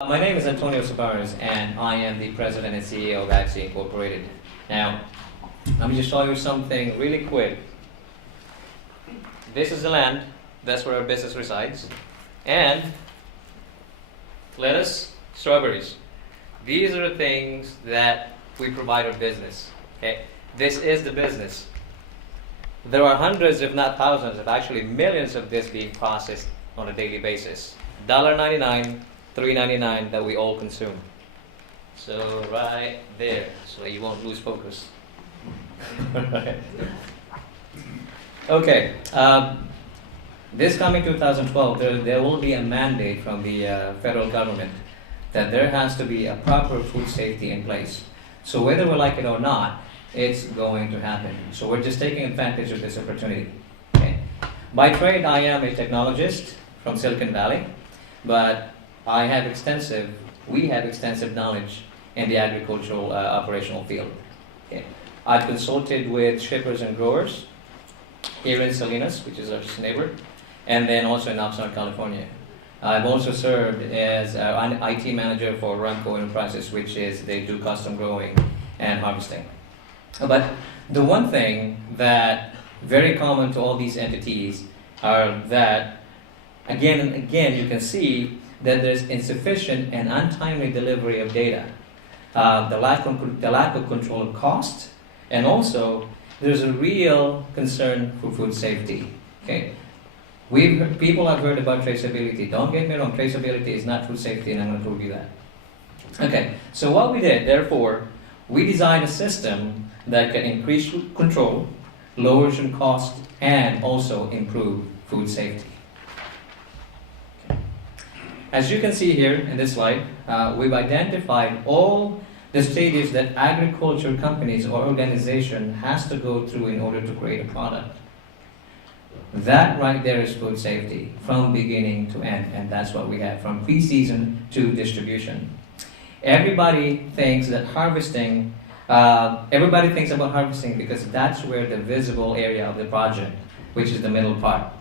My name is Antonio Sabares, and I am the president and CEO of ACSII Incorporated. Now, let me just show you something really quick. This is the land. That's where our business resides. And lettuce, strawberries. These are the things that we provide our business. Okay? This is the business. There are hundreds, if not thousands, of actually millions of this being processed on a daily basis. $1.99, $3.99 that we all consume. So right there, so you won't lose focus. Okay, this coming 2012, there will be a mandate from the federal government that there has to be a proper food safety in place. So whether we like it or not, it's going to happen. So we're just taking advantage of this opportunity. Okay. By trade, I am a technologist from Silicon Valley, but we have extensive knowledge in the agricultural operational field. Okay. I've consulted with shippers and growers here in Salinas, which is our neighbor, and then also in Oxnard, California. I've also served as an IT manager for Ramco Enterprises, which is they do custom growing and harvesting. But the one thing that very common to all these entities are that again and again you can see that there's insufficient and untimely delivery of data, the lack of control of cost, and also there's a real concern for food safety. Okay, people have heard about traceability. Don't get me wrong, traceability is not food safety, and I'm going to prove you that. Okay, so what we did, therefore, we designed a system that can increase control, lower cost, and also improve food safety. Okay. As you can see here in this slide, we've identified all the stages that agriculture companies or organization has to go through in order to create a product. That right there is food safety from beginning to end, and that's what we have from pre-season to distribution. Everybody thinks that harvesting, everybody thinks about harvesting because that's where the visible area of the project, which is the middle part.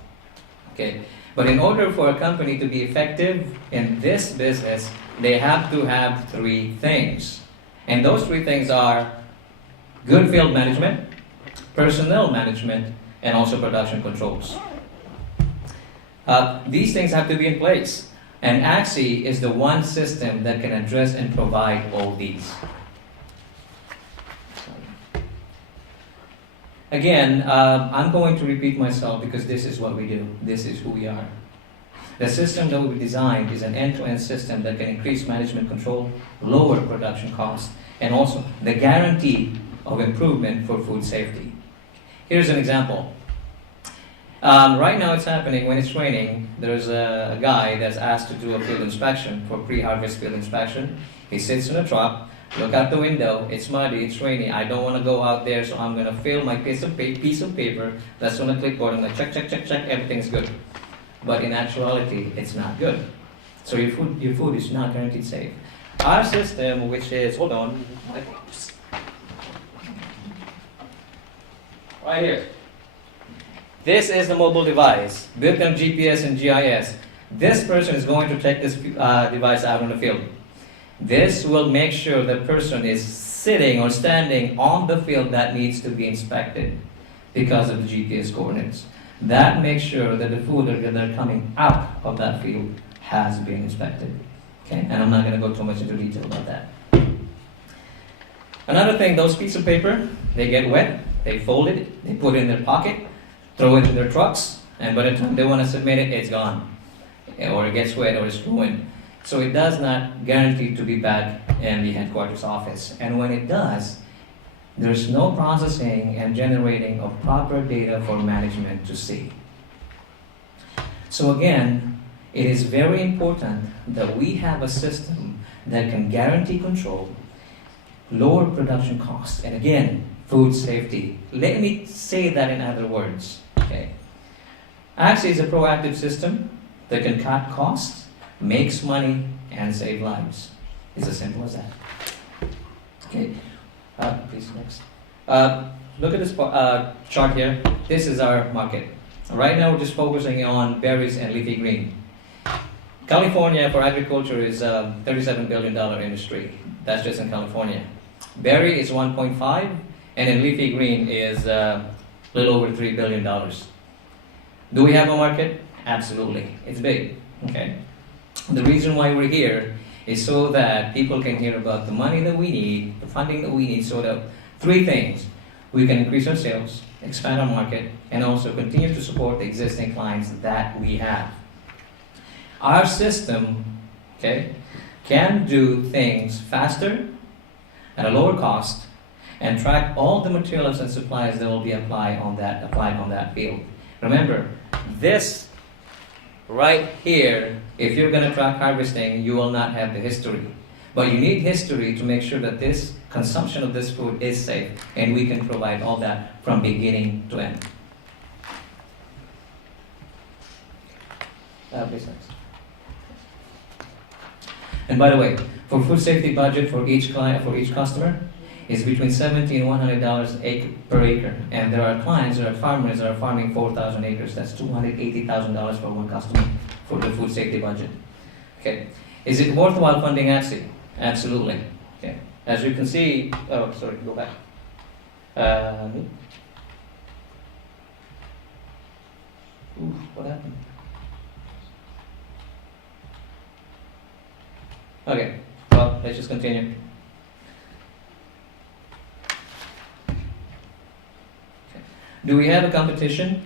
Okay, but in order for a company to be effective in this business, they have to have three things. And those three things are good field management, personnel management, and also production controls. These things have to be in place. And ACSII is the one system that can address and provide all these. Again, I'm going to repeat myself because this is what we do. This is who we are. The system that we designed is an end-to-end system that can increase management control, lower production costs, and also the guarantee of improvement for food safety. Here's an example. Right now it's happening when it's raining. There's a guy that's asked to do a field inspection for pre-harvest field inspection. He sits in a truck, look out the window, it's muddy, it's rainy, I don't want to go out there, so I'm going to fill my piece of paper that's on a clipboard. I'm going to check, everything's good. But in actuality, it's not good. So your food is not guaranteed safe. Our system, which is, hold on, right here. This is the mobile device, built on GPS and GIS. This person is going to take this device out on the field. This will make sure the person is sitting or standing on the field that needs to be inspected because of the GPS coordinates. That makes sure that the food that are coming out of that field has been inspected. Okay, and I'm not going to go too much into detail about that. Another thing, those pieces of paper, they get wet, they fold it, they put it in their pocket, throw it in their trucks, and by the time they want to submit it, it's gone. Or it gets wet or it's ruined. So it does not guarantee to be back in the headquarters office. And when it does, there's no processing and generating of proper data for management to see. So again, it is very important that we have a system that can guarantee control, lower production costs, and again, food safety. Let me say that in other words. Okay. ACSII is a proactive system that can cut costs, makes money, and save lives. It's as simple as that. Okay. Please next. Look at this chart here. This is our market. Right now we're just focusing on berries and leafy green. California for agriculture is a $37 billion industry. That's just in California. Berry is 1.5, and in leafy green is a little over $3 billion. Do we have a market? Absolutely. It's big. Okay. The reason why we're here is so that people can hear about the money that we need, the funding that we need, so that three things. We can increase our sales, expand our market, and also continue to support the existing clients that we have. Our system, okay, can do things faster, at a lower cost, and track all the materials and supplies that will be applied on that field. Remember, this right here, if you're going to track harvesting, you will not have the history. But you need history to make sure that this consumption of this food is safe, and we can provide all that from beginning to end. And by the way, for food safety budget for each client, for each customer, is between $70 and $100 per acre. And there are clients, there are farmers that are farming 4,000 acres. That's $280,000 for one customer for the food safety budget. Okay, is it worthwhile funding ACSII? Absolutely. Okay, as you can see, oh, sorry, go back. What happened? Okay, well, let's just continue. Do we have a competition?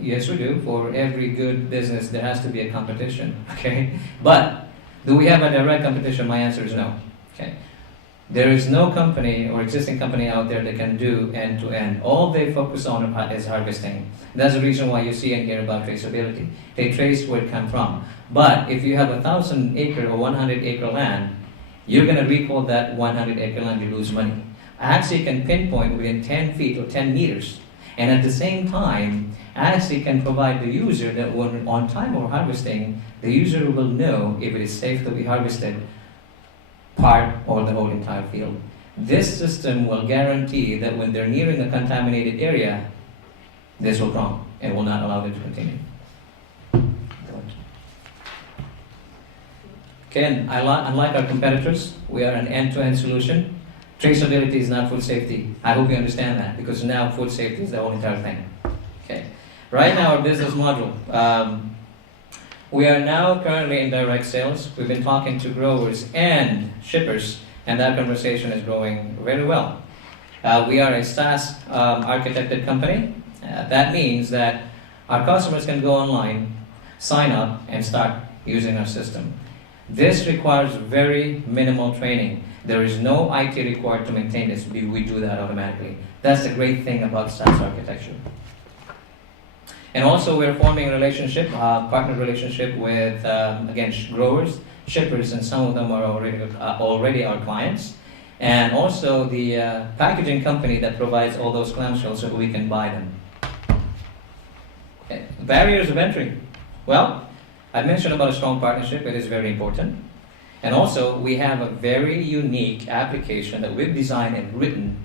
Yes, we do. For every good business, there has to be a competition, okay? But do we have a direct competition? My answer is no, okay? There is no company or existing company out there that can do end-to-end. All they focus on is harvesting. That's the reason why you see and hear about traceability. They trace where it comes from. But if you have 1,000-acre or 100-acre land, you're going to recall that 100-acre land, you lose money. ACSII can pinpoint within 10 feet or 10 meters. And at the same time, ACSII can provide the user that when on time of harvesting, the user will know if it is safe to be harvested, part or the whole entire field. This system will guarantee that when they're nearing a contaminated area, this will prompt and will not allow them to continue. Again, unlike our competitors, we are an end-to-end solution. Traceability is not food safety. I hope you understand that, because now food safety is the whole entire thing. Okay. Right now, our business model. We are now currently in direct sales. We've been talking to growers and shippers, and that conversation is going very well. We are a SaaS architected company. That means that our customers can go online, sign up, and start using our system. This requires very minimal training. There is no IT required to maintain this. We do that automatically. That's the great thing about SaaS architecture. And also, we're forming a relationship, partner relationship with, again, growers, shippers, and some of them are already our clients. And also the packaging company that provides all those clamshells so we can buy them. Okay. Barriers of entry. Well, I mentioned about a strong partnership. It is very important. And also, we have a very unique application that we've designed and written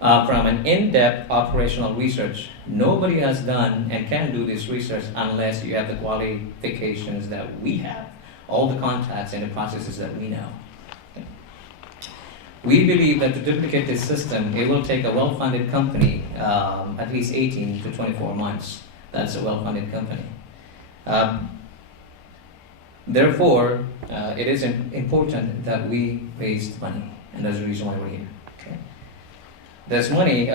from an in-depth operational research. Nobody has done and can do this research unless you have the qualifications that we have, all the contacts and the processes that we know. Okay. We believe that to duplicate this system, it will take a well-funded company at least 18 to 24 months. That's a well-funded company. Therefore, it is important that we raise money, and that's the reason why we're here. Okay. This money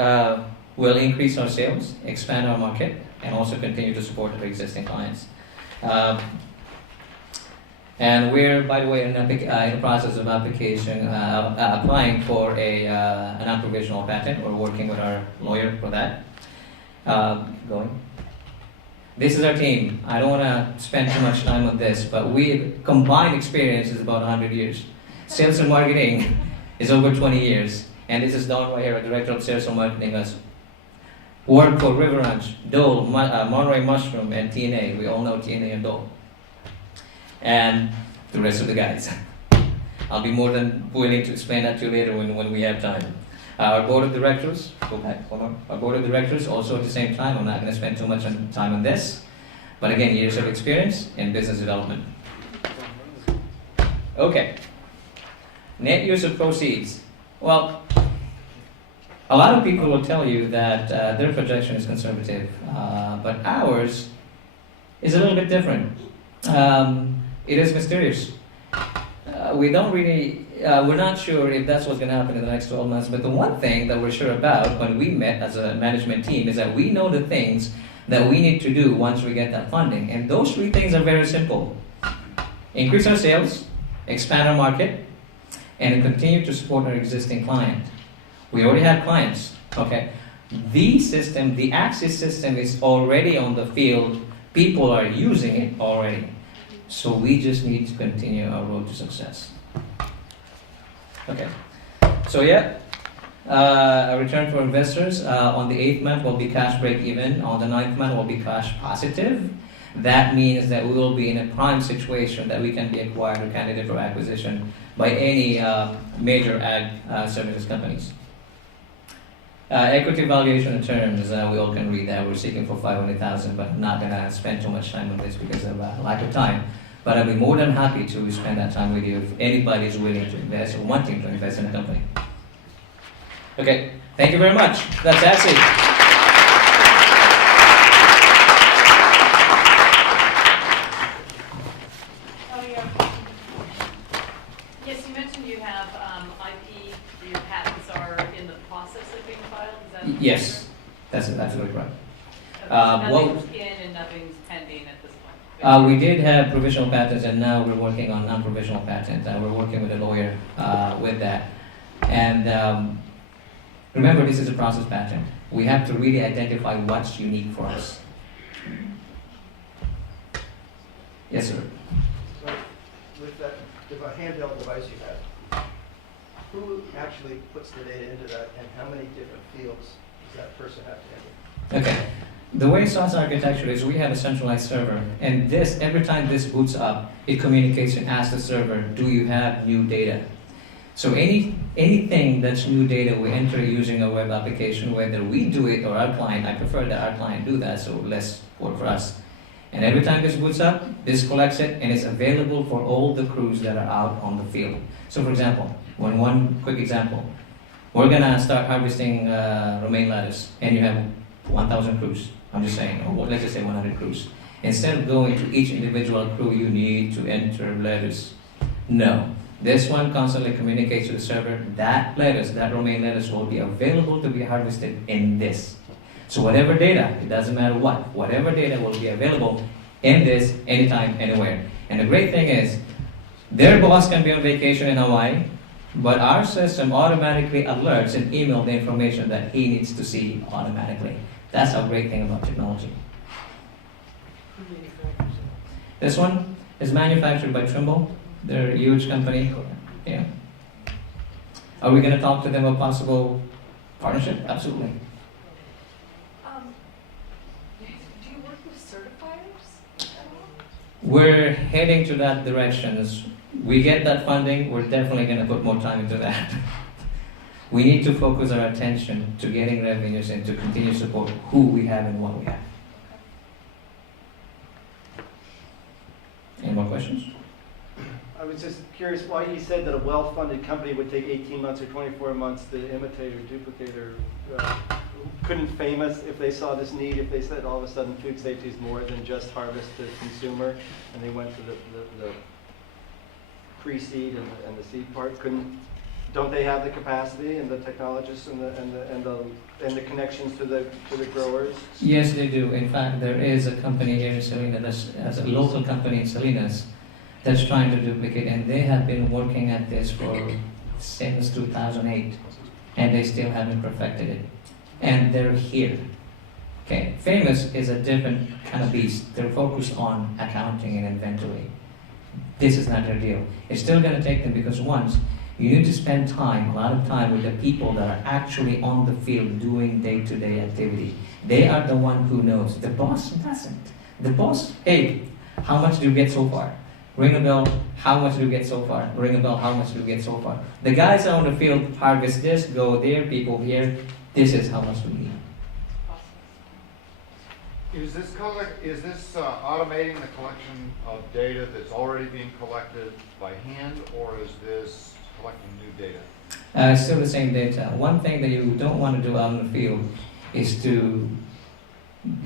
will increase our sales, expand our market, and also continue to support our existing clients. And we're, by the way, in the process of applying for an unprovisional patent. We're working with our lawyer for that. This is our team. I don't want to spend too much time on this, but we combined experience is about 100 years. Sales and marketing is over 20 years. And this is Don right here, Director of Sales and Marketing. Us worked for River Ranch, Dole, Monterey Mushroom, and TNA. We all know TNA and Dole. And the rest of the guys. I'll be more than willing to explain that to you later when we have time. Our board of directors, go back, hold on. Our board of directors also at the same time, I'm not going to spend too much time on this, but again, years of experience in business development. Okay. Net use of proceeds. Well, a lot of people will tell you that their projection is conservative, but ours is a little bit different. It is mysterious. We don't really, we're not sure if that's what's going to happen in the next 12 months, but the one thing that we're sure about when we met as a management team is that we know the things that we need to do once we get that funding. And those three things are very simple. Increase our sales, expand our market, and continue to support our existing client. We already have clients, okay? The system, the ACSII system is already on the field. People are using it already. So we just need to continue our road to success. Okay, so yeah, a return for investors. On the 8th month will be cash break even. On the 9th month will be cash positive. That means that we will be in a prime situation that we can be acquired or candidate for acquisition by any major ag services companies. Equity valuation in terms, we all can read that. We're seeking for $500,000, but I'm not going to spend too much time on this because of lack of time. But I'll be more than happy to spend that time with you if anybody is willing to invest or wanting to invest in a company. Okay, thank you very much. That's ACSII. Yes, you mentioned you have IP, your patents are in the process of being filed, is that? Yes, that's absolutely right. Okay, so nothing's in and nothing's pending at this point? We did have provisional patents, and now we're working on non-provisional patents. We're working with a lawyer with that. And remember, this is a process patent. We have to really identify what's unique for us. Yes, sir. So, with that handheld device you have, who actually puts the data into that, and how many different fields does that person have to enter? Okay. The way SaaS architecture is, we have a centralized server, and this, every time this boots up, it communicates and asks the server, do you have new data? So anything that's new data we enter using a web application, whether we do it or our client, I prefer that our client do that, so less work for us. And every time this boots up, this collects it, and it's available for all the crews that are out on the field. So for example, one quick example, we're gonna start harvesting romaine lettuce, and you have 1,000 crews. I'm just saying, or let's just say 100 crews. Instead of going to each individual crew, you need to enter lettuce. No. This one constantly communicates to the server, that lettuce, that romaine lettuce will be available to be harvested in this. So whatever data, it doesn't matter what, whatever data will be available in this, anytime, anywhere. And the great thing is, their boss can be on vacation in Hawaii, but our system automatically alerts and emails the information that he needs to see automatically. That's a great thing about technology. This one is manufactured by Trimble. They're a huge company. Yeah. Are we going to talk to them about possible partnership? Absolutely. Do you work with certifiers at all? We're heading to that direction. As we get that funding, we're definitely going to put more time into that. We need to focus our attention to getting revenues and to continue to support who we have and what we have. Any more questions? I was just curious why you said that a well-funded company would take 18 months or 24 months to imitate or duplicate, or couldn't Famous, if they saw this need, if they said all of a sudden food safety is more than just harvest to consumer, and they went to the pre-seed and the seed part, don't they have the capacity and the technologists and the connections to the growers? Yes, they do. In fact, there is a company here in Salinas, as a local company in Salinas, that's trying to duplicate, and they have been working at this since 2008, and they still haven't perfected it. And they're here. Okay, Famous is a different kind of beast. They're focused on accounting and inventory. This is not their deal. It's still going to take them, because once you need to spend time, a lot of time, with the people that are actually on the field doing day-to-day activity. They are the one who knows. The boss doesn't. The boss, hey, how much do you get so far? Ring a bell, how much do you get so far? Ring a bell, how much do you get so far? The guys on the field harvest this, go there, people here. This is how much we need. Is this automating the collection of data that's already being collected by hand, or is this collecting new data? Still the same data. One thing that you don't want to do out in the field is to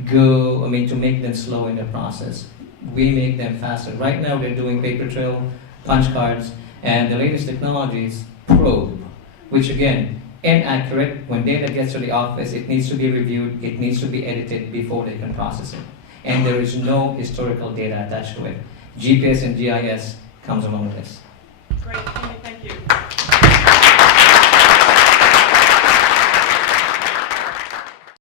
to make them slow in the process. We make them faster. Right now they're doing paper trail, punch cards, and the latest technology is probe, which again, inaccurate. When data gets to the office, it needs to be reviewed, it needs to be edited before they can process it. And there is no historical data attached to it. GPS and GIS comes along with this. Great, thank you.